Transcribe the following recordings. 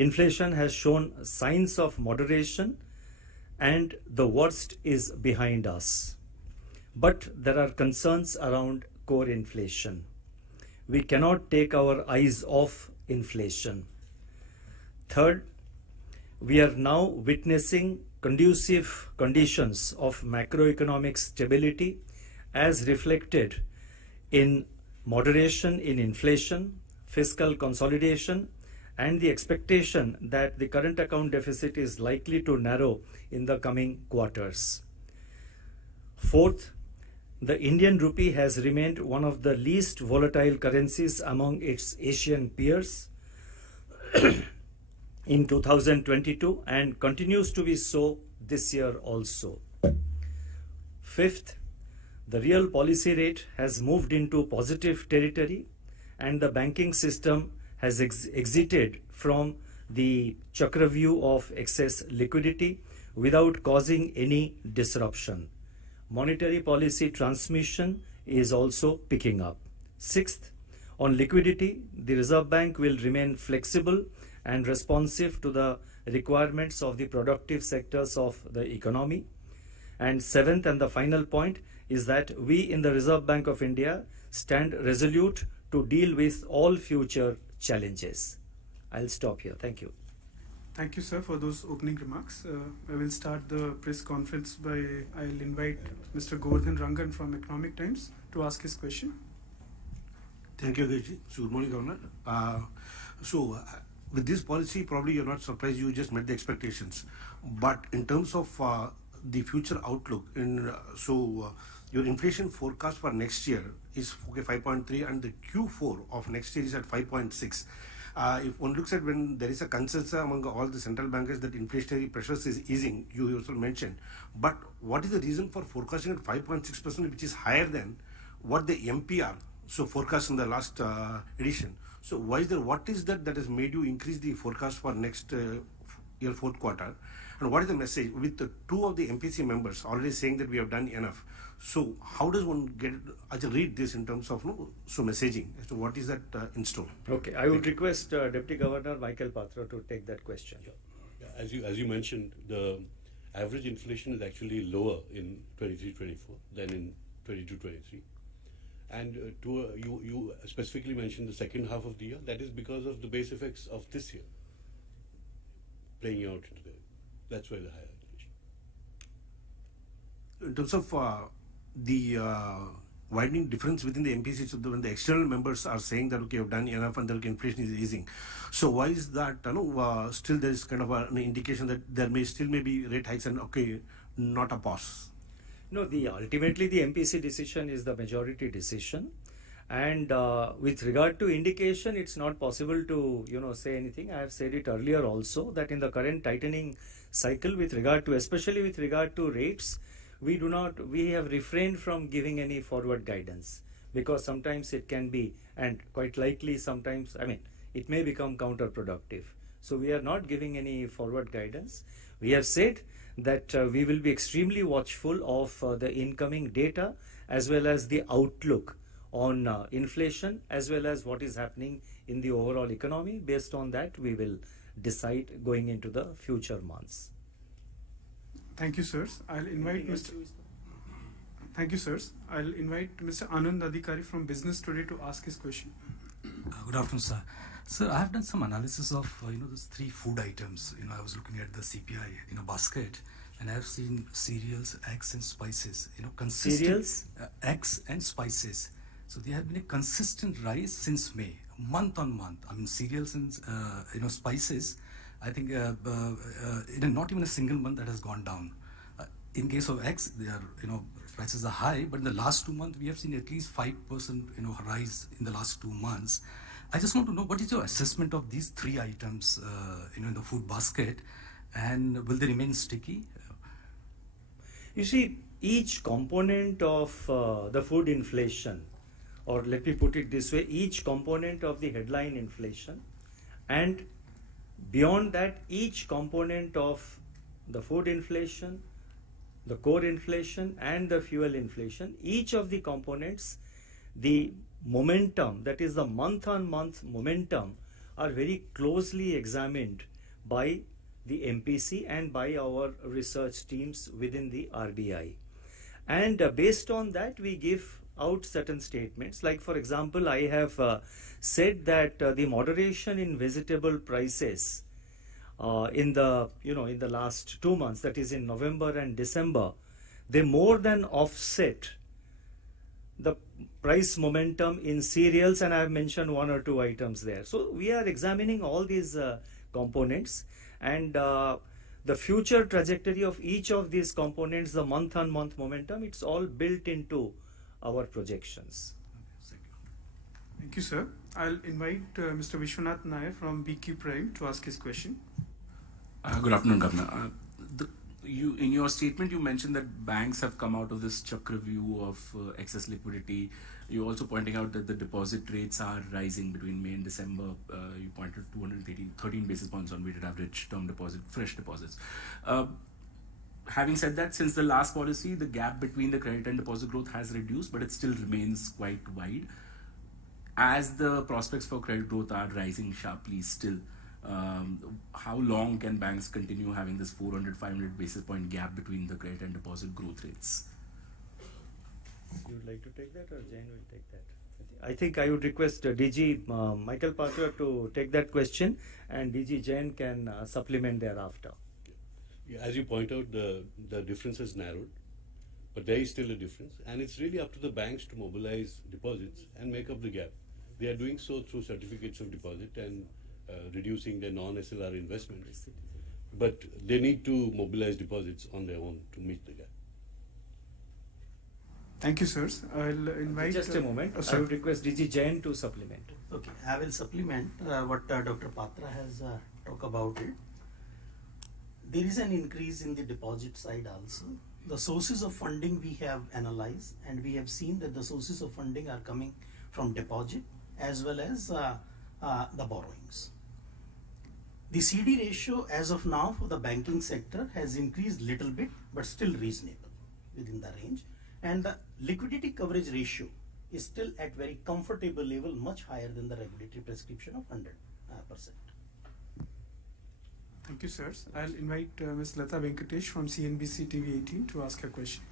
Inflation has shown signs of moderation and the worst is behind us. But there are concerns around core inflation. We cannot take our eyes off inflation. Third, we are now witnessing conducive conditions of macroeconomic stability as reflected in moderation in inflation, fiscal consolidation, and the expectation that the current account deficit is likely to narrow in the coming quarters. Fourth, the Indian rupee has remained one of the least volatile currencies among its Asian peers in 2022 and continues to be so this year also. Fifth, the real policy rate has moved into positive territory and the banking system has exited from the Chakravyuh of excess liquidity without causing any disruption. Monetary policy transmission is also picking up. Sixth, on liquidity, the Reserve Bank will remain flexible and responsive to the requirements of the productive sectors of the economy. And seventh and the final point is that we in the Reserve Bank of India stand resolute to deal with all future challenges. I'll stop here. Thank you. Thank you, sir, for those opening remarks. I will start the press conference I'll invite Mr. Govardhan Rangan from Economic Times to ask his question. Thank you, Gaji. So, good morning, Governor. With this policy, probably you're not surprised, you just met the expectations. But in terms of the future outlook, your inflation forecast for next year is 5.3 and the Q4 of next year is at 5.6. If one looks at when there is a consensus among all the central bankers that inflationary pressures is easing, you also mentioned, but what is the reason for forecasting at 5.6%, which is higher than what the MPR forecast in the last edition? So why is there? What is that has made you increase the forecast for next year fourth quarter? And what is the message with the two of the MPC members already saying that we have done enough? So how does one read this in terms of messaging as to what is that in store? Okay, I would request Deputy Governor Michael Patra to take that question. Yeah. As you mentioned, the average inflation is actually lower in 23-24 than in 22-23. And you specifically mentioned the second half of the year. That is because of the base effects of this year playing out into there. That's why the higher inflation. In terms of the widening difference within the MPC, so when the external members are saying that okay, you've done enough and the inflation is easing, so why is that? Still there is kind of an indication that there may be rate hikes and okay, not a pause. No, ultimately the MPC decision is the majority decision, and with regard to indication, it's not possible to say anything. I have said it earlier also that in the current tightening cycle, especially with regard to rates, we have refrained from giving any forward guidance because sometimes it can be, and quite likely sometimes, it may become counterproductive. So we are not giving any forward guidance. We have said that we will be extremely watchful of the incoming data as well as the outlook on inflation as well as what is happening in the overall economy. Based on that, we will decide going into the future months. Thank you, sirs. I'll invite Mr. Thank you, sirs. I'll invite Mr. Anand Adhikari from Business Today to ask his question. Good afternoon, sir. Sir, I have done some analysis of those three food items. I was looking at the CPI basket, and I have seen cereals, eggs, and spices. Consistent Cereals, eggs, and spices. So they have been a consistent rise since May, month on month. Cereals and spices. I think not even a single month that has gone down. In case of eggs, they are prices are high, but in the last 2 months we have seen at least 5% rise in the last 2 months. I just want to know what is your assessment of these three items in the food basket, and will they remain sticky? you see, each component of the food inflation, or let me put it this way, each component of the headline inflation, and beyond that, each component of the food inflation, the core inflation, and the fuel inflation, each of the components, the momentum, that is the month-on-month momentum, are very closely examined by the MPC and by our research teams within the RBI. And based on that, we give out certain statements. Like, for example, I have said that the moderation in vegetable prices in the last 2 months, that is in November and December, they more than offset the price momentum in cereals, and I have mentioned 1 or 2 items there. So we are examining all these components, and the future trajectory of each of these components, the month-on-month momentum, it's all built into our projections. Thank you, sir. I'll invite Mr. Vishwanath Nair from BQ Prime to ask his question. Good afternoon, Governor. In your statement, you mentioned that banks have come out of this Chakravyuh of excess liquidity. You're also pointing out that the deposit rates are rising between May and December. You pointed to 13 basis points on weighted average term deposit, fresh deposits. Having said that, since the last policy, the gap between the credit and deposit growth has reduced, but it still remains quite wide. As the prospects for credit growth are rising sharply still, how long can banks continue having this 400-500 basis point gap between the credit and deposit growth rates? You would like to take that, or Jain will take that? I think I would request DG Michael Patra to take that question, and DG Jain can supplement thereafter. Yeah, as you point out, the difference has narrowed, but there is still a difference, and it's really up to the banks to mobilize deposits and make up the gap. They are doing so through certificates of deposit and reducing their non-SLR investments, but they need to mobilize deposits on their own to meet the gap. Thank you, sirs. I'll invite... Just a moment. I would request DG Jain to supplement. Okay, I will supplement what Dr. Patra has talked about it. There is an increase in the deposit side also. The sources of funding we have analyzed, and we have seen that the sources of funding are coming from deposit as well as the borrowings. The CD ratio as of now for the banking sector has increased little bit, but still reasonable within the range. And the liquidity coverage ratio is still at very comfortable level, much higher than the regulatory prescription of 100%. Thank you, sirs. I'll invite Ms. Lata Venkatesh from CNBC TV 18 to ask her question.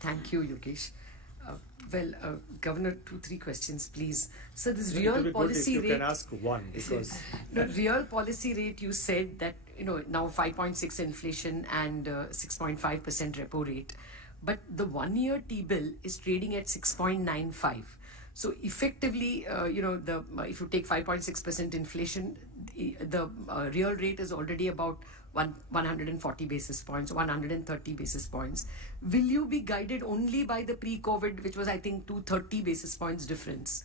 Thank you, Yogesh. Governor, 2-3 questions, please. So this real policy rate... You can ask one, because... The real policy rate, you said that, now 5.6 inflation and 6.5% repo rate. But the 1-year T-bill is trading at 6.95. So effectively, if you take 5.6% inflation, the real rate is already about 140 basis points, 130 basis points. Will you be guided only by the pre-COVID, which was, I think, 230 basis points difference,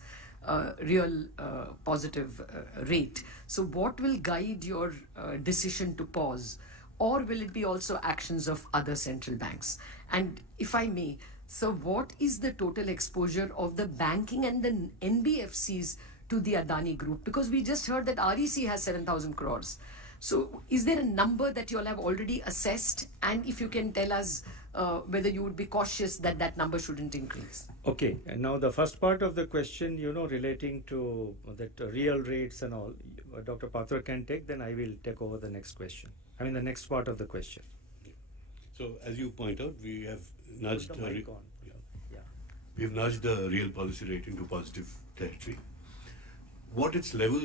real positive rate? So what will guide your decision to pause? Or will it be also actions of other central banks? And if I may, so what is the total exposure of the banking and the NBFCs to the Adani Group? Because we just heard that REC has 7,000 crores. So is there a number that you all have already assessed? And if you can tell us whether you would be cautious that that number shouldn't increase. Okay, and now the first part of the question, relating to that real rates and all, Dr. Patra can take, then I will take over the next question. I mean the next part of the question. So as you point out, we have nudged Put the mic on. Yeah. we have nudged the real policy rate into positive territory. What its level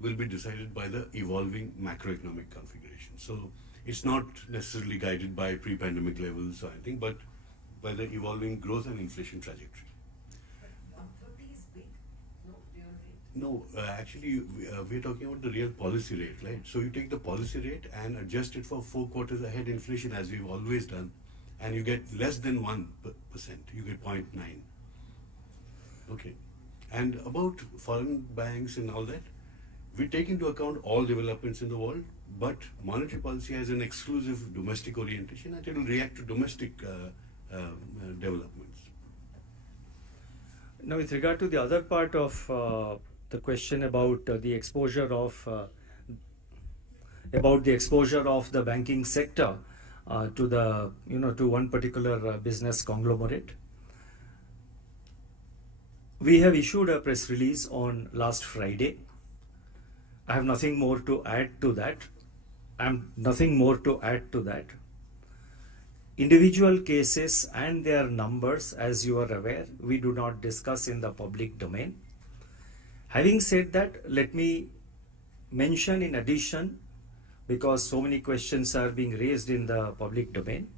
will be decided by the evolving macroeconomic configuration. So it's not necessarily guided by pre-pandemic levels or anything, but by the evolving growth and inflation trajectory. But 130 is big, no real rate. No, actually, we're talking about the real policy rate, right? So you take the policy rate and adjust it for 4 quarters ahead inflation, as we've always done, and you get less than 1%. You get 0.9. Okay. And about foreign banks and all that, we take into account all developments in the world, but monetary policy has an exclusive domestic orientation and it will react to domestic developments. Now, with regard to the other part of the question about the exposure of the banking sector to the to one particular business conglomerate, we have issued a press release on last Friday, I have nothing more to add to that. Nothing more to add to that. Individual cases and their numbers, as you are aware, we do not discuss in the public domain. Having said that, let me mention in addition, because so many questions are being raised in the public domain,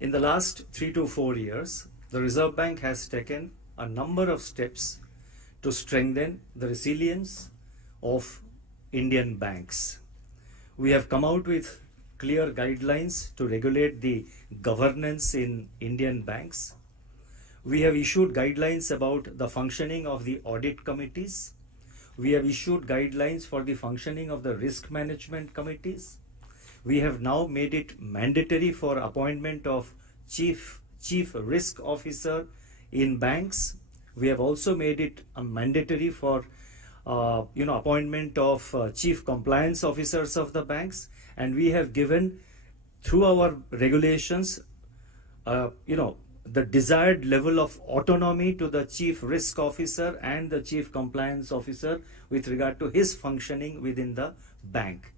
in the last 3 to 4 years, the Reserve Bank has taken a number of steps to strengthen the resilience of Indian banks. We have come out with clear guidelines to regulate the governance in Indian banks. We have issued guidelines about the functioning of the audit committees. We have issued guidelines for the functioning of the risk management committees. We have now made it mandatory for appointment of chief risk officer in banks. We have also made it mandatory for appointment of chief compliance officers of the banks, and we have given through our regulations the desired level of autonomy to the chief risk officer and the chief compliance officer with regard to his functioning within the bank.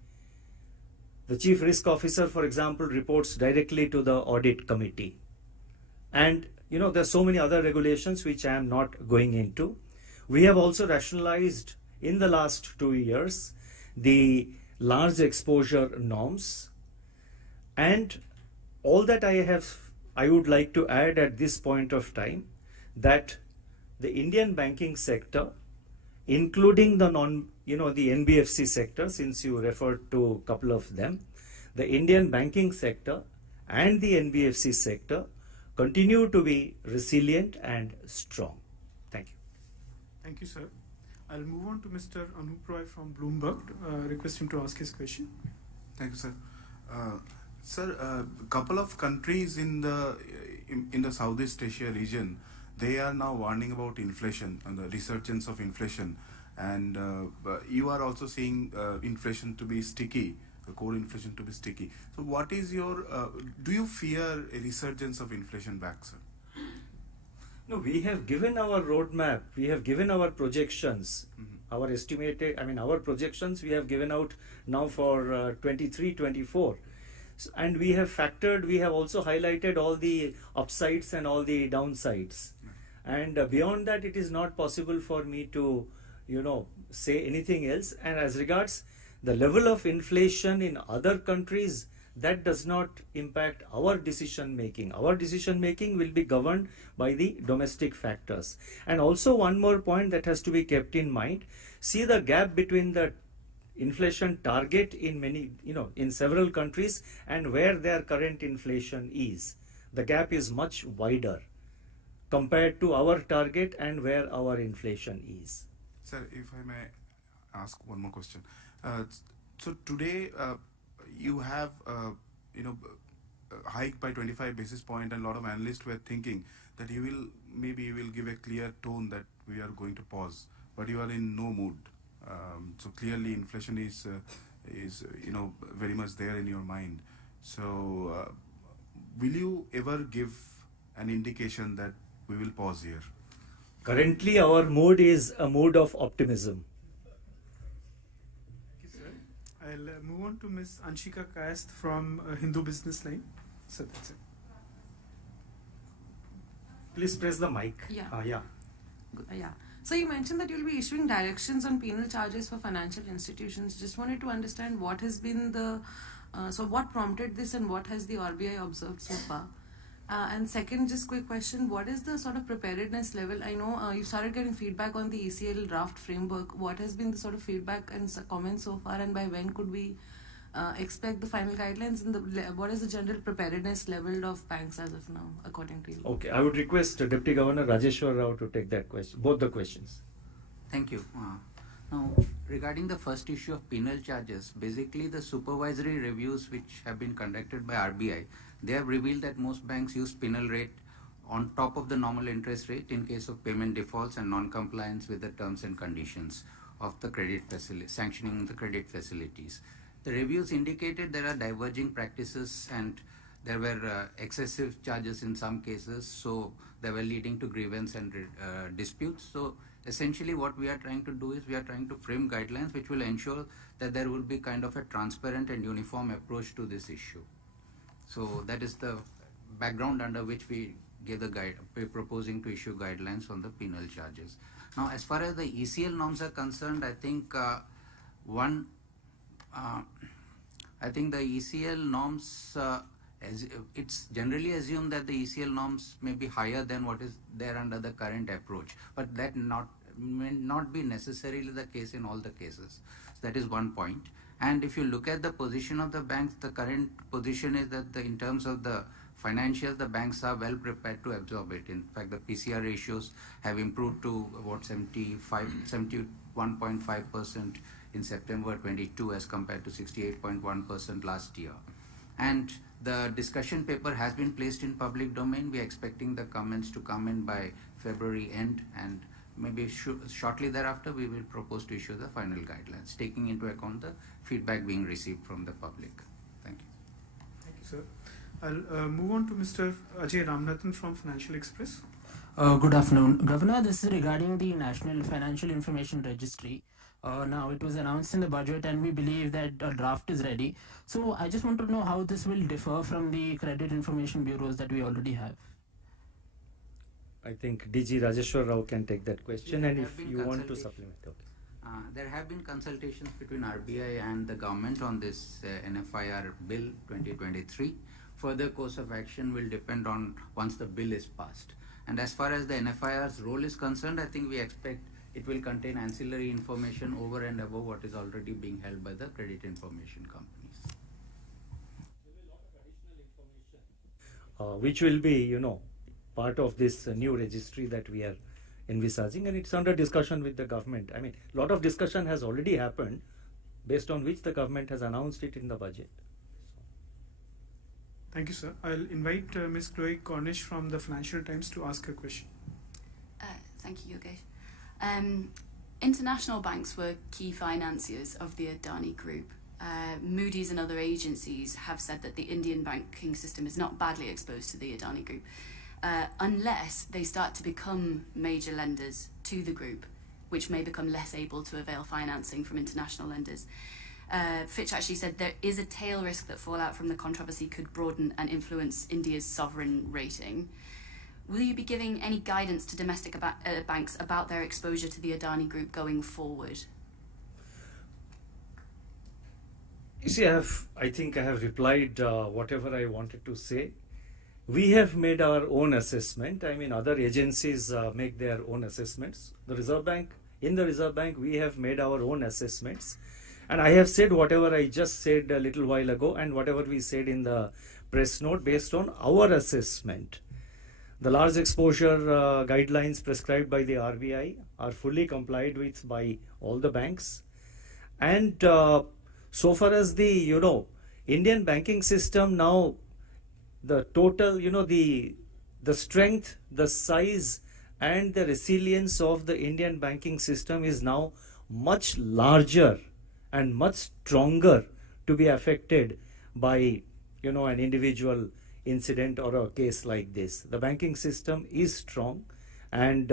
The chief risk officer, for example, reports directly to the audit committee. And there are so many other regulations which I am not going into. We have also rationalized in the last 2 years the large exposure norms, and all that I would like to add at this point of time that the Indian banking sector, including the the NBFC sector, since you referred to a couple of them, the Indian banking sector and the NBFC sector continue to be resilient and strong. Thank you. Thank you, sir. I'll move on to Mr. Anup Roy from Bloomberg. Request him to ask his question. Thank you, sir. Sir, a couple of countries in the Southeast Asia region, they are now warning about inflation and the resurgence of inflation, and you are also seeing inflation to be sticky, the core inflation to be sticky. So, what is your? Do you fear a resurgence of inflation back, sir? No, we have given our roadmap, we have given our projections, our estimated, our projections we have given out now for 23-24. And we have also highlighted all the upsides and all the downsides. And beyond that, it is not possible for me to, say anything else. And as regards the level of inflation in other countries, that does not impact our decision making. Our decision making will be governed by the domestic factors. And also one more point that has to be kept in mind. See the gap between the inflation target in many, in several countries and where their current inflation is. The gap is much wider compared to our target and where our inflation is. Sir, if I may ask one more question. So today, you have hiked by 25 basis point, and a lot of analysts were thinking that you will give a clear tone that we are going to pause, but you are in no mood. So clearly inflation is very much there in your mind. So will you ever give an indication that we will pause here? Currently our mood is a mood of optimism. I'll move on to Ms. Anshika Kayast from Hindu Business Line. So that's it. Please press the mic. Yeah. Yeah. Yeah. So you mentioned that you'll be issuing directions on penal charges for financial institutions. Just wanted to understand what has been what prompted this and what has the RBI observed so far? And second, just quick question, what is the sort of preparedness level? I know you started getting feedback on the ECL draft framework. What has been the sort of feedback and comments so far, and by when could we expect the final guidelines? And what is the general preparedness level of banks as of now, according to you? Okay, I would request Deputy Governor Rajeshwar Rao to take that question, both the questions. Thank you. Now, regarding the first issue of penal charges, basically the supervisory reviews which have been conducted by RBI, they have revealed that most banks use penal rate on top of the normal interest rate in case of payment defaults and non-compliance with the terms and conditions of the credit facility, sanctioning the credit facilities. The reviews indicated there are diverging practices and there were excessive charges in some cases, so they were leading to grievance and disputes. So essentially what we are trying to do is we are trying to frame guidelines which will ensure that there will be kind of a transparent and uniform approach to this issue. So that is the background under which we give the guide, we're proposing to issue guidelines on the penal charges. Now, as far as the ECL norms are concerned, I think I think the ECL norms, it's generally assumed that the ECL norms may be higher than what is there under the current approach, but that may not be necessarily the case in all the cases. So that is one point. And if you look at the position of the banks, the current position is that in terms of the financials, the banks are well prepared to absorb it. In fact, the PCR ratios have improved to about 71.5% in September 22 as compared to 68.1% last year. And the discussion paper has been placed in public domain. We are expecting the comments to come in by February end, and maybe shortly thereafter we will propose to issue the final guidelines, taking into account the feedback being received from the public. Thank you. Thank you, sir. I'll move on to Mr. Ajay Ramnathan from Financial Express. Good afternoon, Governor. This is regarding the National Financial Information Registry. Now, it was announced in the budget, and we believe that a draft is ready. So, I just want to know how this will differ from the credit information bureaus that we already have. I think DG Rajeshwar Rao can take that question, Yeah, and if you want to supplement. Okay. There have been consultations between RBI and the government on this NFIR bill 2023. Further course of action will depend on once the bill is passed. And as far as the NFIR's role is concerned, I think we expect it will contain ancillary information over and above what is already being held by the credit information companies. Which will be, part of this new registry that we are envisaging, and it's under discussion with the government. I mean, a lot of discussion has already happened, based on which the government has announced it in the budget. Thank you, sir. I'll invite Ms. Chloe Cornish from the Financial Times to ask a question. Thank you, Yogesh. International banks were key financiers of the Adani Group. Moody's and other agencies have said that the Indian banking system is not badly exposed to the Adani Group, unless they start to become major lenders to the group, which may become less able to avail financing from international lenders. Fitch actually said there is a tail risk that fallout from the controversy could broaden and influence India's sovereign rating. Will you be giving any guidance to domestic banks about their exposure to the Adani Group going forward? You see, I think I have replied whatever I wanted to say. We have made our own assessment. I mean, other agencies make their own assessments. In the Reserve Bank, we have made our own assessments. And I have said whatever I just said a little while ago, and whatever we said in the press note based on our assessment. The large exposure guidelines prescribed by the RBI are fully complied with by all the banks. And so far as the, Indian banking system now, the total, the strength, the size and the resilience of the Indian banking system is now much larger and much stronger to be affected by, an individual incident or a case like this. The banking system is strong, and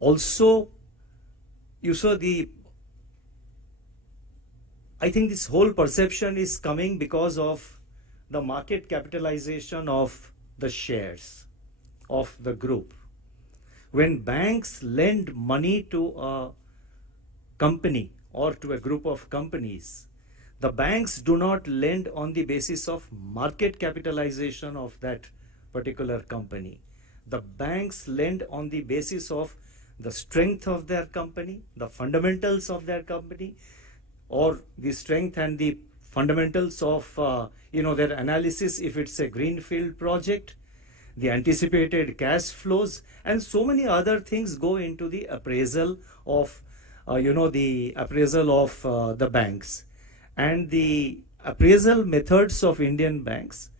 also I think this whole perception is coming because of the market capitalization of the shares of the group. When banks lend money to a company or to a group of companies, the banks do not lend on the basis of market capitalization of that particular company. The banks lend on the basis of the strength of their company, the fundamentals of their company, or the strength and the fundamentals of their analysis if it's a greenfield project, the anticipated cash flows, and so many other things go into the appraisal of the banks. And the appraisal methods of Indian banks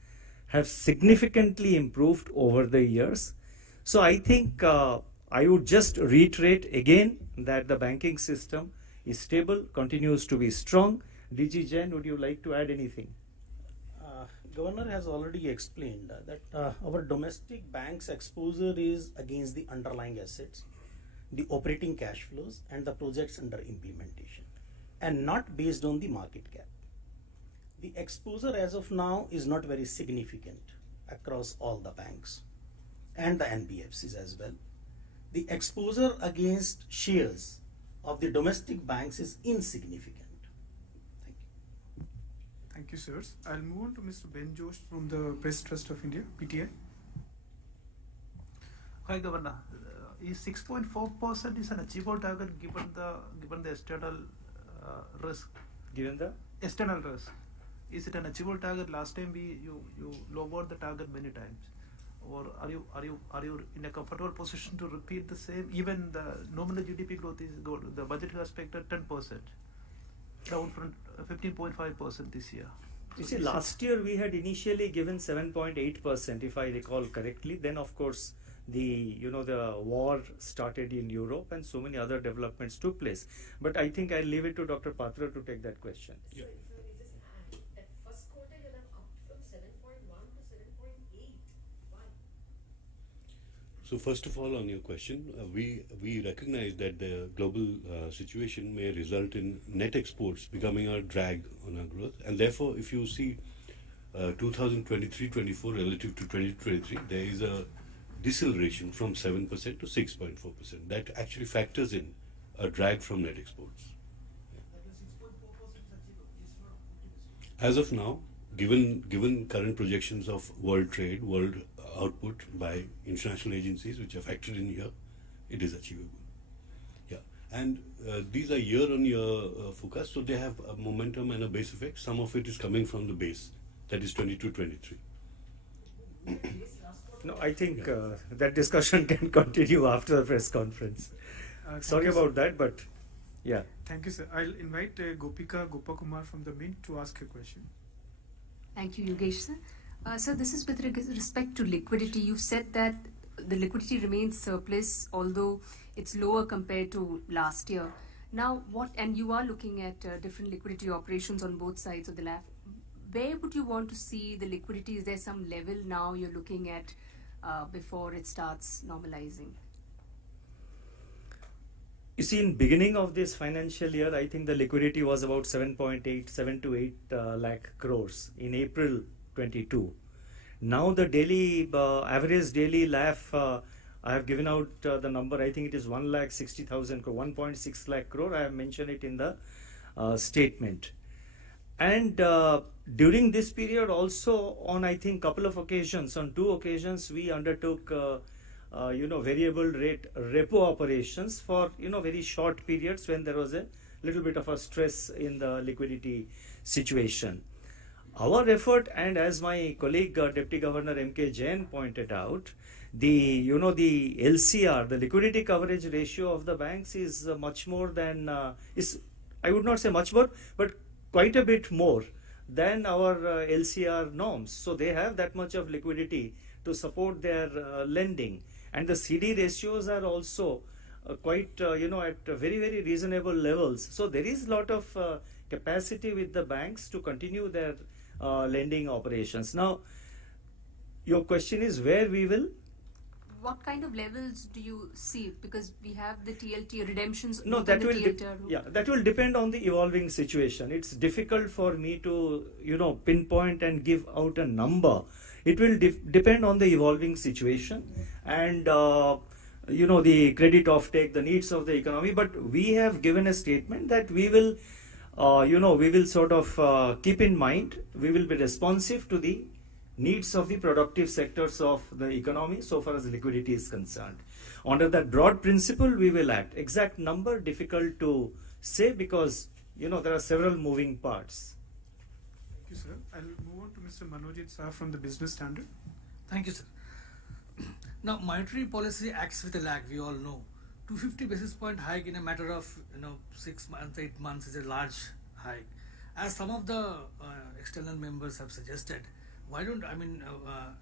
have significantly improved over the years. So I think I would just reiterate again that the banking system is stable, continues to be strong. DG Jain, would you like to add anything? Governor has already explained that our domestic banks exposure is against the underlying assets. the operating cash flows and the projects under implementation, and not based on the market cap. The exposure as of now is not very significant across all the banks and the NBFCs as well. The exposure against shares of the domestic banks is insignificant. Thank you. Thank you, sirs. I'll move on to Mr. Ben Josh from the Press Trust of India, PTI. Hi, Governor. Is 6.4% is an achievable target given the external risk? Given the External risk. Is it an achievable target? Last time you lowered the target many times. Or are you in a comfortable position to repeat the same? Even the nominal GDP growth is good. The budget is expected 10%, down from 15.5% this year. You see, last year we had initially given 7.8%, if I recall correctly. Then, of course, the war started in Europe and so many other developments took place. But I think I'll leave it to Dr. Patra to take that question. Yeah. That first quarter you'll have up from 7.1 to 7.8. Why? So first of all, on your question, we recognize that the global situation may result in net exports becoming a drag on our growth, and therefore, if you see 2023-24 relative to 2023, there is a deceleration from 7% to 6.4%. That actually factors in a drag from net exports. As of now, given current projections of world trade, world output by international agencies which are factored in here, it is achievable. Yeah, and these are year-on-year forecasts, so they have a momentum and a base effect. Some of it is coming from the base, that is 22-23. No, I think that discussion can continue after the press conference. Sorry about that, but yeah. Thank you, sir. I'll invite Gopika Gopakumar from the Mint to ask a question. Thank you, Yogesh sir. Sir, this is with respect to liquidity. You've said that the liquidity remains surplus, although it's lower compared to last year. Now, and you are looking at different liquidity operations on both sides of the lab. Where would you want to see the liquidity? Is there some level now you're looking at before it starts normalizing? You see, in beginning of this financial year, I think the liquidity was about 7 to 8 lakh crores in April 22. Now the daily average daily LAF, I have given out the number. I think it is 1,60,000 crore, 1.6 lakh crore. I have mentioned it in the statement. And during this period also, on I think couple of occasions, on 2 occasions, we undertook variable rate repo operations for very short periods when there was a little bit of a stress in the liquidity situation. Our effort, and as my colleague Deputy Governor M.K. Jain pointed out, the LCR, the liquidity coverage ratio of the banks is much more than I would not say much more, but quite a bit more than our LCR norms. So they have that much of liquidity to support their lending, and the CD ratios are also quite at very, very reasonable levels. So there is a lot of capacity with the banks to continue their lending operations. Now, your question is where we will. What kind of levels do you see? Because we have the TLT redemptions. No, that will depend on the evolving situation. It's difficult for me to pinpoint and give out a number. It will depend on the evolving situation and the credit offtake, the needs of the economy. But we have given a statement that we will we will sort of keep in mind, we will be responsive to the needs of the productive sectors of the economy so far as liquidity is concerned. Under that broad principle, we will act. Exact number difficult to say because there are several moving parts. Thank you, sir. I'll move on to Mr. Manojit Saha from the Business Standard. Thank you, sir. Now, monetary policy acts with a lag, we all know. 250 basis point hike in a matter of 6 months, 8 months is a large hike. As some of the external members have suggested, why don't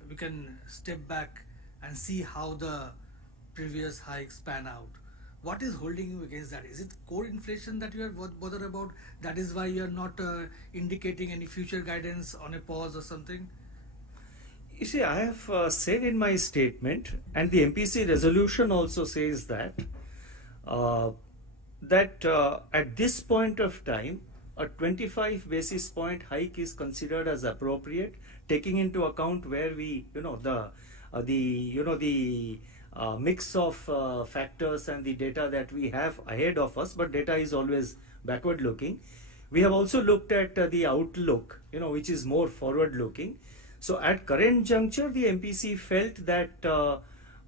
we can step back and see how the previous hikes pan out. What is holding you against that? Is it core inflation that you are bothered about? That is why you are not indicating any future guidance on a pause or something? You see, I have said in my statement, and the MPC resolution also says that that at this point of time, a 25 basis point hike is considered as appropriate, taking into account where we, the mix of factors and the data that we have ahead of us, but data is always backward looking. We have also looked at the outlook, which is more forward looking. So at current juncture, the MPC felt that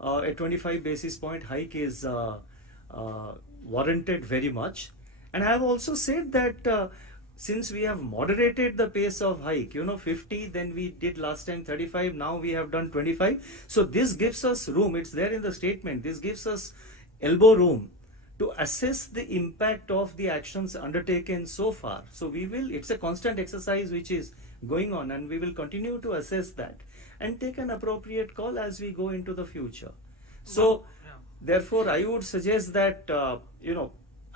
a 25 basis point hike is warranted very much. And I have also said that since we have moderated the pace of hike, 50, then we did last time 35, now we have done 25. So this gives us room, it's there in the statement, this gives us elbow room to assess the impact of the actions undertaken so far. So it's a constant exercise which is going on, and we will continue to assess that and take an appropriate call as we go into the future. So therefore I would suggest that,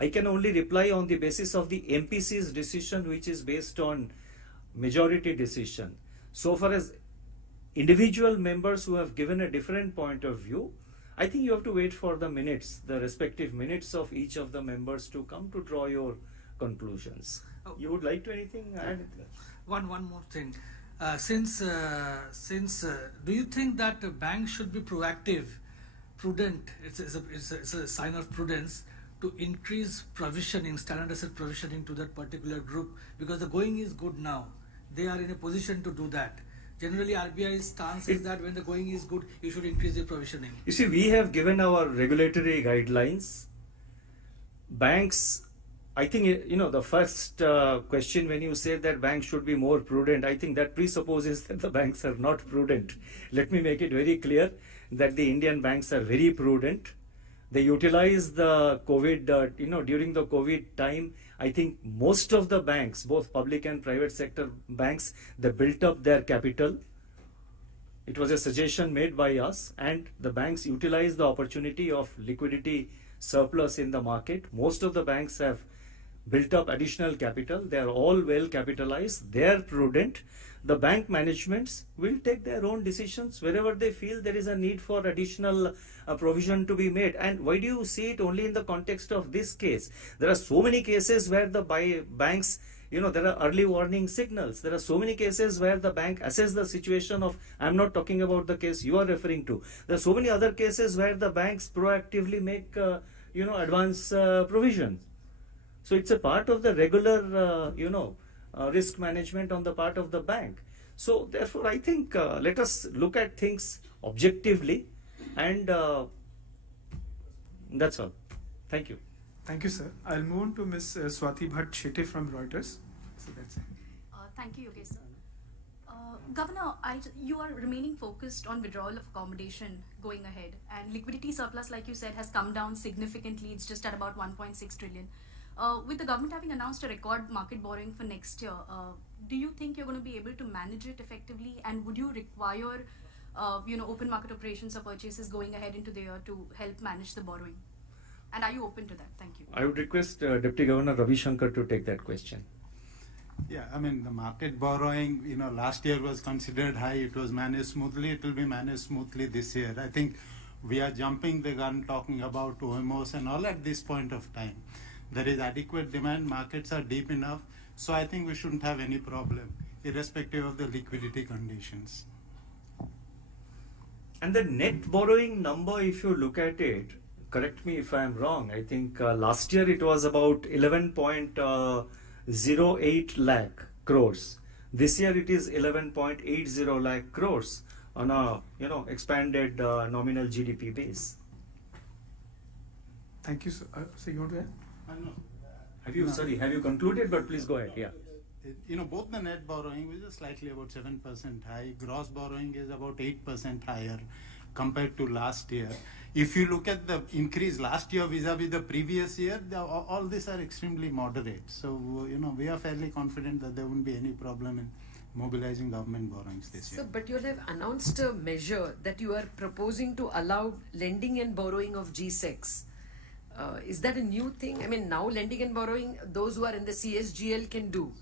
I can only reply on the basis of the MPC's decision, which is based on majority decision. So far as individual members who have given a different point of view, I think you have to wait for the minutes, the respective minutes of each of the members to come to draw your conclusions. You would like to anything add? One more thing. Do you think that a bank should be proactive, prudent? It's a sign of prudence to increase provisioning, standard asset provisioning to that particular group, because the going is good now. They are in a position to do that. Generally, RBI's stance is that when the going is good, you should increase the provisioning. You see, we have given our regulatory guidelines. Banks, I think, the first question when you say that banks should be more prudent, I think that presupposes that the banks are not prudent. Let me make it very clear that the Indian banks are very prudent. They utilize the COVID, during the COVID time, I think most of the banks, both public and private sector banks, they built up their capital. It was a suggestion made by us, and the banks utilized the opportunity of liquidity surplus in the market. Most of the banks have built up additional capital. They are all well capitalized. They are prudent. The bank managements will take their own decisions wherever they feel there is a need for additional provision to be made. And why do you see it only in the context of this case? There are so many cases where the banks, there are early warning signals. There are so many cases where the bank assess the situation of, I'm not talking about the case you are referring to. There are so many other cases where the banks proactively make, advance provisions. So it's a part of the regular, risk management on the part of the bank. So therefore, I think let us look at things objectively, and that's all. Thank you. Thank you, sir. I'll move on to Ms. Swati Bhatt Shete from Reuters. So that's it. Thank you, Yogesh sir. Governor, you are remaining focused on withdrawal of accommodation going ahead, and liquidity surplus, like you said, has come down significantly. It's just at about 1.6 trillion. With the government having announced a record market borrowing for next year, do you think you're going to be able to manage it effectively, and would you require open market operations or purchases going ahead into the year to help manage the borrowing? And are you open to that? Thank you. I would request Deputy Governor Ravi Shankar to take that question. Yeah, I mean, the market borrowing, last year was considered high. It was managed smoothly. It will be managed smoothly this year. I think we are jumping the gun talking about OMOs and all at this point of time. There is adequate demand. Markets are deep enough. So I think we shouldn't have any problem, irrespective of the liquidity conditions. And the net borrowing number, if you look at it, correct me if I am wrong, I think last year it was about 11.08 lakh crores. This year it is 11.80 lakh crores on a expanded nominal GDP base. Thank you, sir. So you want to add? No. Have you concluded? But please go ahead. Yeah. Both the net borrowing is slightly about 7% high. Gross borrowing is about 8% higher compared to last year. If you look at the increase last year vis-a-vis the previous year, all these are extremely moderate. So, we are fairly confident that there won't be any problem in mobilizing government borrowings this year. So, but you have announced a measure that you are proposing to allow lending and borrowing of G-Secs. Is that a new thing? I mean, now lending and borrowing, those who are in the CSGL can do.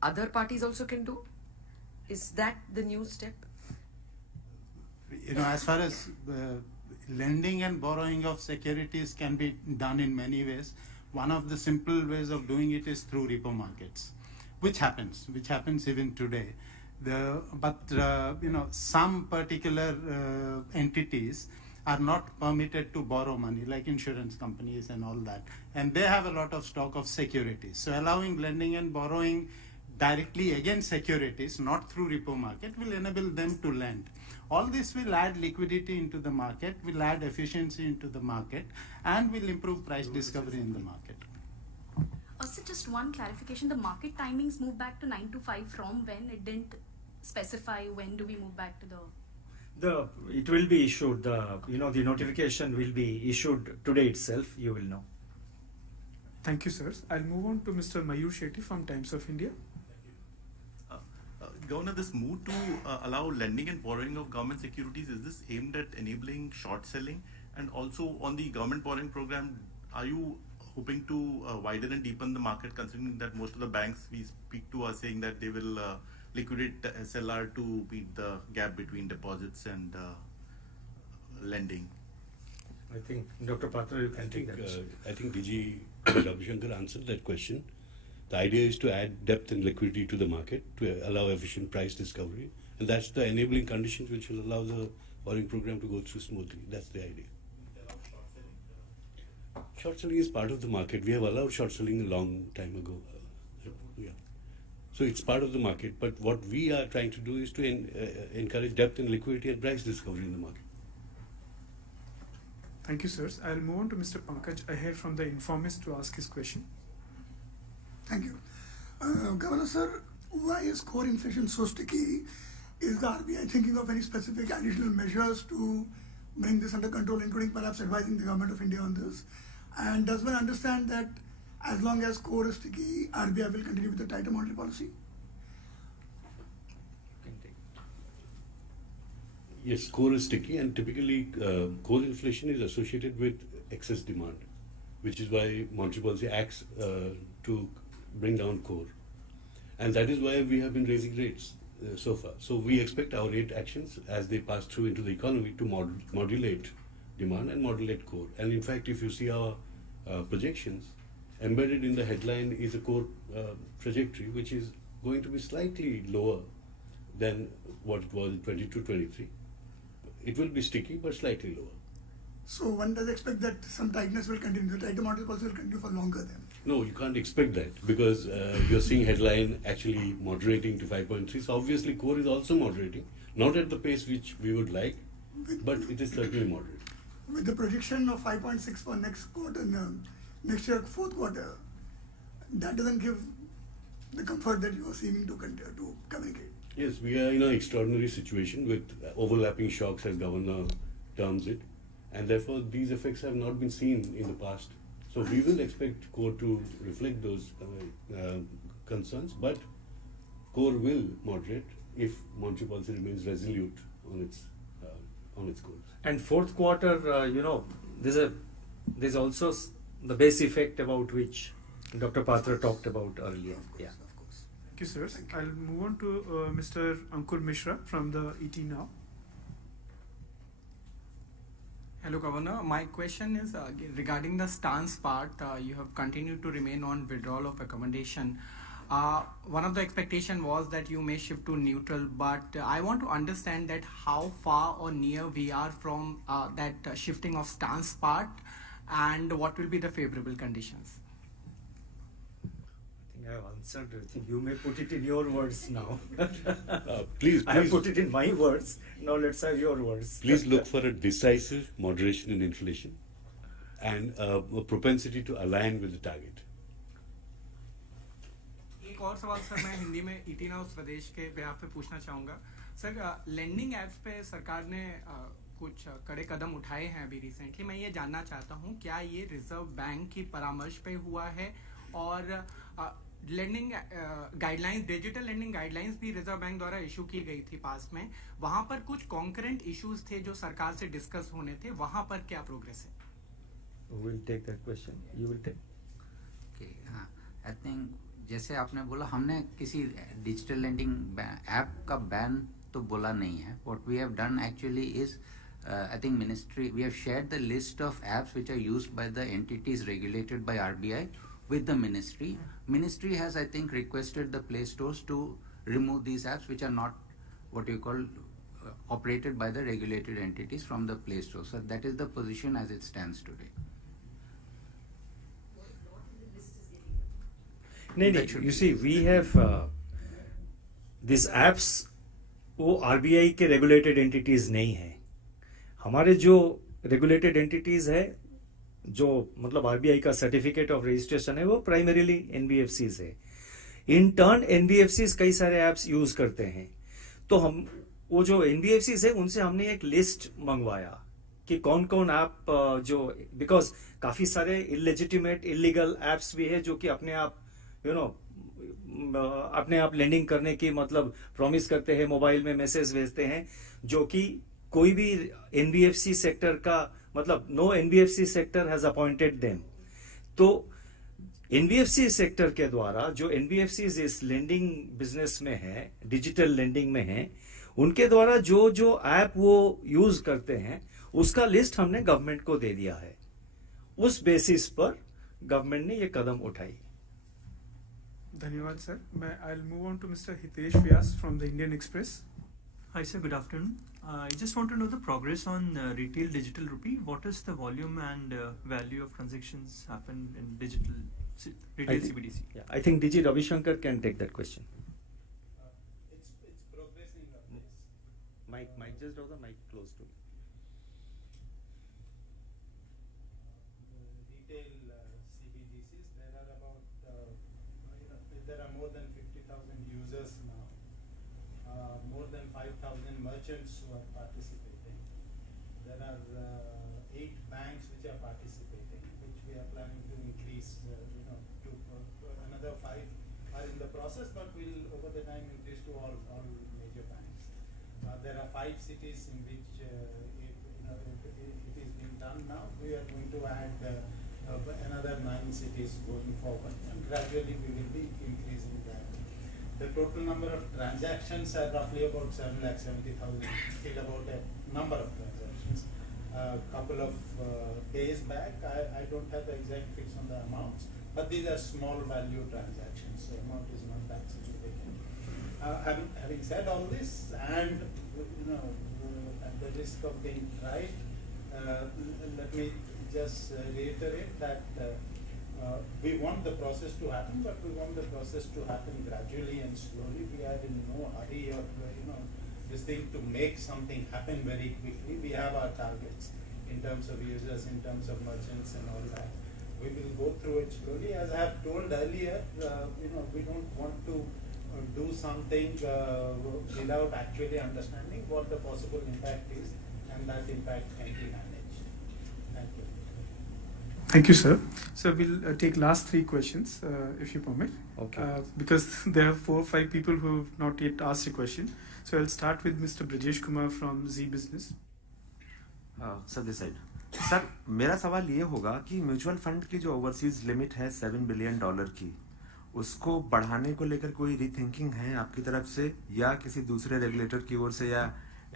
Other parties also can do? Is that the new step? As far as lending and borrowing of securities can be done in many ways. One of the simple ways of doing it is through repo markets, which happens even today. Some particular entities are not permitted to borrow money, like insurance companies and all that, and they have a lot of stock of securities. So allowing lending and borrowing directly against securities, not through repo market, will enable them to lend. All this will add liquidity into the market, will add efficiency into the market, and will improve price discovery in the market. Also, just one clarification: the market timings move back to 9 to 5 from when? It didn't specify when do we move back to the. It will be issued. The notification will be issued today itself. You will know. Thank you, sirs. I'll move on to Mr. Mayur Shetty from Times of India. Governor, this move to allow lending and borrowing of government securities, is this aimed at enabling short selling? And also on the government borrowing program, are you hoping to widen and deepen the market, considering that most of the banks we speak to are saying that they will liquidate SLR to meet the gap between deposits and lending? I think Dr. Patra, you can take that. I think DG Ravishankar answered that question. The idea is to add depth and liquidity to the market to allow efficient price discovery, and that's the enabling conditions which will allow the borrowing program to go through smoothly. That's the idea. Short selling is part of the market. We have allowed short selling a long time ago. So it's part of the market, but what we are trying to do is to encourage depth and liquidity and price discovery in the market. Thank you, sirs. I'll move on to Mr. Pankaj Aher from The Informist to ask his question. Thank you. Governor sir, why is core inflation so sticky? Is the RBI thinking of any specific additional measures to bring this under control, including perhaps advising the government of India on this? And does one understand that as long as core is sticky, RBI will continue with the tighter monetary policy? Yes, core is sticky, and typically core inflation is associated with excess demand, which is why monetary policy acts to bring down core. And that is why we have been raising rates so far. So we expect our rate actions as they pass through into the economy to modulate demand and modulate core. And in fact, if you see our projections, embedded in the headline is a core trajectory which is going to be slightly lower than what it was in 22-23. It will be sticky but slightly lower. So one does expect that some tightness will continue, the tighter monetary policy will continue for longer then? No, you can't expect that because you're seeing headline actually moderating to 5.3. So obviously core is also moderating, not at the pace which we would like, but it is certainly moderate. With the projection of 5.6 for next quarter, next year, fourth quarter, that doesn't give the comfort that you are seeming to communicate. Yes, we are in an extraordinary situation with overlapping shocks, as Governor terms it, and therefore these effects have not been seen in the past. So we will expect core to reflect those concerns, but core will moderate if monetary policy remains resolute on its goals. And fourth quarter, there's also the base effect about which Dr. Patra talked about earlier. Yeah. Thank you, sirs. I'll move on to Mr. Ankur Mishra from the ET Now. Hello, Governor. My question is regarding the stance part. You have continued to remain on withdrawal of accommodation. One of the expectation was that you may shift to neutral, but I want to understand that how far or near we are from that shifting of stance part, and what will be the favorable conditions. I have answered. I think you may put it in your words now. Please. I have put it in my words. Now let's have your words. Please look for a decisive moderation in inflation and a propensity to align with the target. एक और सवाल sir मैं हिंदी में ET now स्वदेश के बेहाफ पे पूछना चाहूँगा सर लेंडिंग एप्स पे सरकार ने कुछ कड़े कदम उठाए हैं अभी रिसेंटली मैं ये जानना चाहता हूँ क्या ये रिजर्व बैंक की परामर्श पे हुआ है और lending guidelines digital lending guidelines भी रिजर्व बैंक द्वारा इशू की गई थी पास में वहाँ पर कुछ कॉन्करेंट इश्यूज थे जो सरकार से डिस्कस होने थे वहाँ पर क्या प्रोग्रेस है We'll take that question. You will take. Okay, I think जैसे आपने बोला हमने किसी डिजिटल लेंडिंग ऐप का बैन तो बोला नहीं है. What we have done actually is I think ministry, we have shared the list of apps which are used by the entities regulated by RBI with the ministry. Ministry has, I think, requested the Play Stores to remove these apps which are not what you call operated by the regulated entities from the Play Store. So that is the position as it stands today. नहीं, you see, we have these apps, वो RBI के regulated entities नहीं हैं. हमारे जो regulated entities है, जो मतलब RBI का certificate of registration है, वो primarily NBFCs है. In turn, NBFCs कई सारे apps use करते हैं. तो हम वो जो NBFCs है, उनसे हमने एक list मंगवाया कि कौन-कौन ऐप जो because काफी सारे illegitimate, illegal apps भी है जो कि अपने आप अपने आप लेंडिंग करने की मतलब प्रॉमिस करते हैं, मोबाइल में मैसेज भेजते हैं, जो कि कोई भी एनबीएफसी सेक्टर का मतलब no NBFC sector has appointed them. तो एनबीएफसी सेक्टर के द्वारा जो एनबीएफसी इस लेंडिंग बिजनेस में है, डिजिटल लेंडिंग में है, उनके द्वारा जो जो ऐप वो यूज करते हैं उसका लिस्ट हमने गवर्नमेंट को दे दिया है. उस बेसिस पर गवर्नमेंट ने ये कदम उठाई. धन्यवाद sir. I'll move on to Mr. Hitesh Vyas from the Indian Express. Hi sir, good afternoon. I just want to know the progress on retail digital rupee. What is the volume and value of transactions happen in digital retail CBDC? Yeah, I think Digi Ravishankar can take that question. It's progressing. Mike, just draw the mic close to me. Retail CBDCs, there are about there are more than 50,000 users now, more than 5,000 merchants who are participating. There are 8 banks which are participating, which we are planning to increase, to another 5 are in the process, but we'll over the time increase to all major banks. There are 5 cities in which it is being done now. We are going to add another 9 cities going forward, and gradually we will be increasing that. The total number of transactions are roughly about 7,70,000, still about a number of transactions. Couple of days back, I don't have the exact fix on the amounts, but these are small value transactions, so amount is not that significant. Having said all this, and at the risk of being right, let me just reiterate that we want the process to happen, but we want the process to happen gradually and slowly. We are in no hurry or this thing to make something happen very quickly. We have our targets in terms of users, in terms of merchants and all that. We will go through it slowly. As I have told earlier, we don't want to do something without actually understanding what the possible impact is, and that impact can be managed. Thank you. Thank you, sir. So we'll take last 3 questions, if you permit. Okay. Because there are 4 or 5 people who have not yet asked a question. So I'll start with Mr. Brajesh Kumar from Z Business. Sir this side. Sir मेरा सवाल ये होगा कि mutual fund की जो overseas limit है $7 billion की, उसको बढ़ाने को लेकर कोई रीथिंकिंग है आपकी तरफ से, या किसी दूसरे रेगुलेटर की ओर से या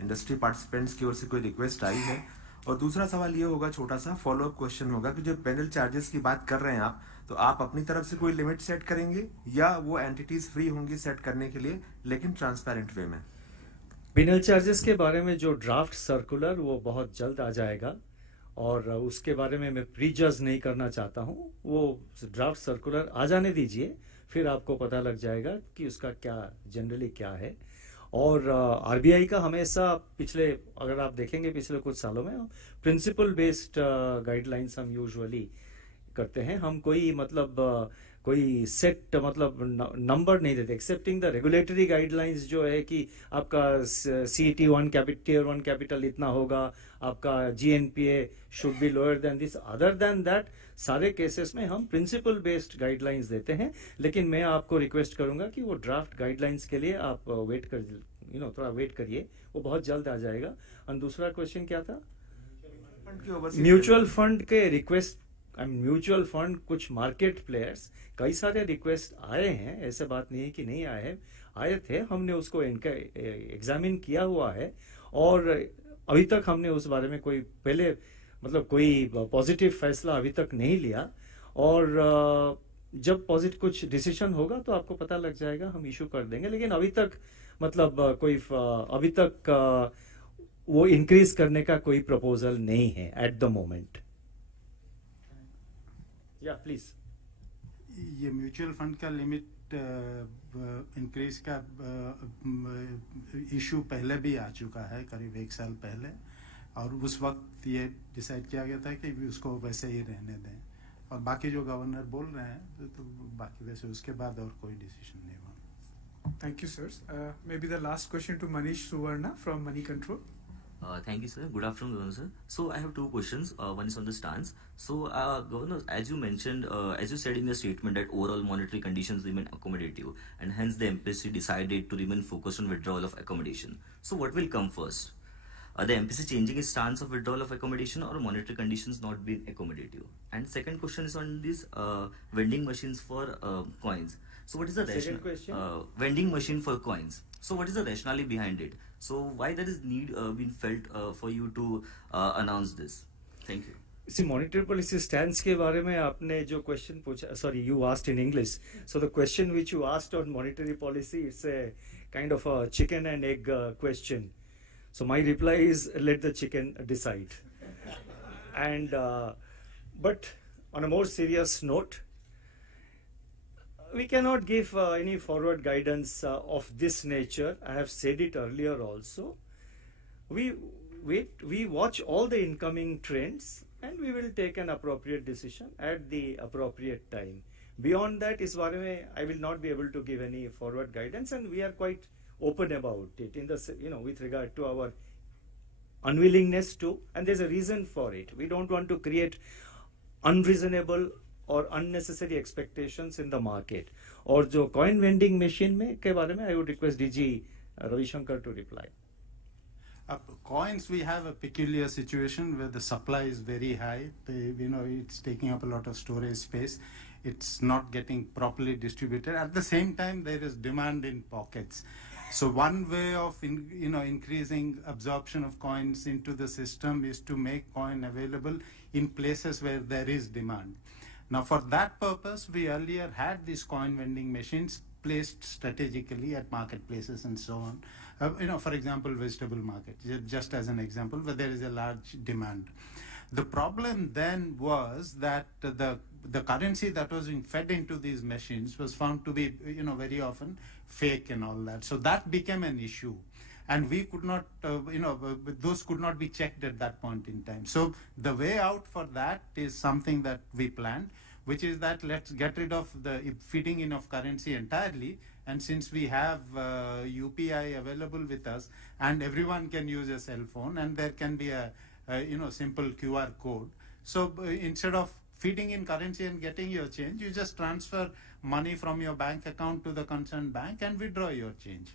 इंडस्ट्री पार्टिसिपेंट्स की ओर से कोई रिक्वेस्ट आई है? और दूसरा सवाल ये होगा, छोटा सा फॉलो अप क्वेश्चन होगा कि जो पेनल चार्जेस की बात कर रहे हैं आप, तो आप अपनी तरफ से कोई लिमिट सेट करेंगे या वो एंटिटीज फ्री होंगी सेट करने के लिए, लेकिन ट्रांसपेरेंट वे में? पेनल चार्जेस के बारे में जो ड्राफ्ट सर्कुलर वो बहुत जल्द आ जाएगा, और उसके बारे में मैं प्री जज नहीं करना चाहता हूँ. वो ड्राफ्ट सर्कुलर आ जाने दीजिए, फिर आपको पता लग जाएगा कि उसका क्या जनरली क्या है. और आरबीआई का हमेशा पिछले, अगर आप देखेंगे पिछले कुछ सालों में, प्रिंसिपल बेस्ड गाइडलाइंस हम यूजुअली करते हैं. हम कोई मतलब कोई सेट मतलब नंबर नहीं देते, एक्सेप्टिंग द रेगुलेटरी गाइडलाइंस जो है कि आपका CET1 टियर 1 कैपिटल इतना होगा, आपका GNPA should be lower than this. Other than that सारे केसेस में हम प्रिंसिपल बेस्ड गाइडलाइंस देते हैं. लेकिन मैं आपको रिक्वेस्ट करूंगा कि वो ड्राफ्ट गाइडलाइंस के लिए आप वेट कर थोड़ा वेट करिए, वो बहुत जल्द आ जाएगा. और दूसरा क्वेश्चन क्या था? म्यूचुअल फंड के रिक्वेस्ट, म्यूचुअल फंड कुछ मार्केट प्लेयर्स, कई सारे रिक्वेस्ट आए हैं, ऐसे बात नहीं है कि नहीं आए थे. हमने उसको इनका एग्जामिन किया हुआ है, और अभी तक हमने उस बारे में कोई पहले मतलब कोई पॉजिटिव फैसला अभी तक नहीं लिया, और जब पॉजिटिव कुछ डिसीजन होगा तो आपको पता लग जाएगा, हम इशू कर देंगे। लेकिन अभी तक मतलब कोई अभी तक वो इंक्रीज करने का कोई प्रपोजल नहीं है एट द मोमेंट। या प्लीज। ये म्यूचुअल फंड का लिमिट इंक्रीज का इशू पहले भी आ चुका है, करीब 1 साल पहले, और उस वक्त ये डिसाइड किया गया था कि उसको वैसे ही रहने दें, और बाकी जो गवर्नर बोल रहे हैं तो बाकी वैसे उसके बाद और कोई डिसीजन नहीं हुआ। Thank you, sirs. Maybe the last question to Manish Suvarna from Money Control. Thank you, sir. Good afternoon, Governor, sir. So I have 2 questions. One is on the stance. So, Governor, as you mentioned, as you said in your statement that overall monetary conditions remain accommodative, and hence the MPC decided to remain focused on withdrawal of accommodation. So, what will come first? The MPC changing its stance of withdrawal of accommodation, or monetary conditions not being accommodative? And second question is on these vending machines for coins. So, what is the Second question? vending machine for coins? So, what is the rationale behind it? So, why there is need been felt for you to announce this? Thank you. इसी monetary policy stands के बारे में आपने जो question पूछा, sorry you asked in English, so the question which you asked on monetary policy, it's a kind of a chicken and egg question. So my reply is, let the chicken decide. And but on a more serious note, we cannot give any forward guidance of this nature. I have said it earlier also. We watch all the incoming trends and we will take an appropriate decision at the appropriate time. Beyond that, इस बारे में I will not be able to give any forward guidance, and we are quite open about it in the, with regard to our unwillingness to, and there's a reason for it. We don't want to create unreasonable or unnecessary expectations in the market. और जो coin vending machine में के बारे में I would request DG Ravi Shankar to reply. Coins, we have a peculiar situation where the supply is very high. It's taking up a lot of storage space. It's not getting properly distributed. At the same time, there is demand in pockets. So one way of increasing absorption of coins into the system is to make coin available in places where there is demand. Now, for that purpose, we earlier had these coin vending machines placed strategically at marketplaces and so on. For example, vegetable market, just as an example, where there is a large demand. The problem then was that the currency that was being fed into these machines was found to be, very often fake and all that. So that became an issue. And we could not, those could not be checked at that point in time. So the way out for that is something that we planned, which is that let's get rid of the feeding in of currency entirely. And since we have UPI available with us, and everyone can use a cell phone, and there can be a simple QR code. So instead of feeding in currency and getting your change, you just transfer money from your bank account to the concerned bank and withdraw your change.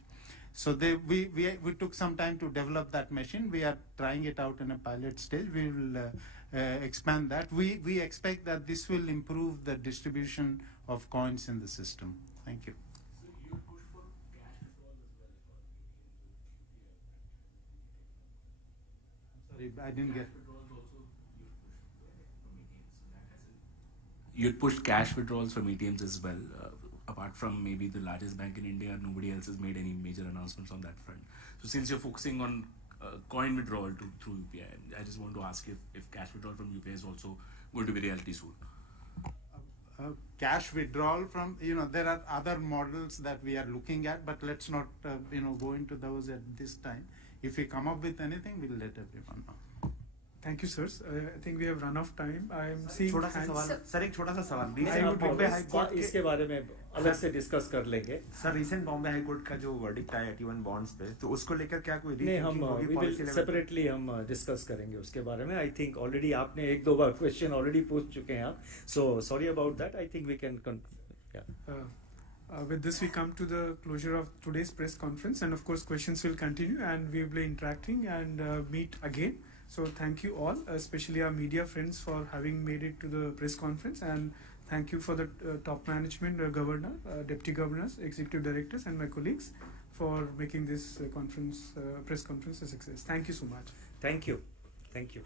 So we took some time to develop that machine. We are trying it out in a pilot stage. We will expand that. We expect that this will improve the distribution of coins in the system. Thank you. Sorry, I didn't get. You'd pushed cash withdrawals from ATMs as well. Apart from maybe the largest bank in India, nobody else has made any major announcements on that front. So since you're focusing on coin withdrawal through UPI, I just want to ask if cash withdrawal from UPI is also going to be reality soon. Cash withdrawal from, there are other models that we are looking at, but let's not, go into those at this time. If we come up with anything, we'll let everyone know. Thank you, sirs. I think we have run out of time. I am seeing छोटा सा सवाल, sir एक छोटा सा सवाल, Bombay high court इसके बारे में अलग से डिस्कस कर लेंगे. Sir recent Bombay high court का जो वर्डिक्ट आया 81 बॉन्ड्स पे, तो उसको लेकर क्या कोई नहीं, हम सेपरेटली हम डिस्कस करेंगे उसके बारे में. आई थिंक ऑलरेडी आपने 1-2 बार क्वेश्चन ऑलरेडी पूछ चुके हैं आप, so sorry about that. I think we can with this, we come to the closure of today's press conference, and of course questions will continue and we will be interacting and meet again. So thank you all, especially our media friends, for having made it to the press conference, and thank you for the top management, governor, deputy governors, executive directors and my colleagues for making this press conference a success. Thank you so much. Thank you. Thank you.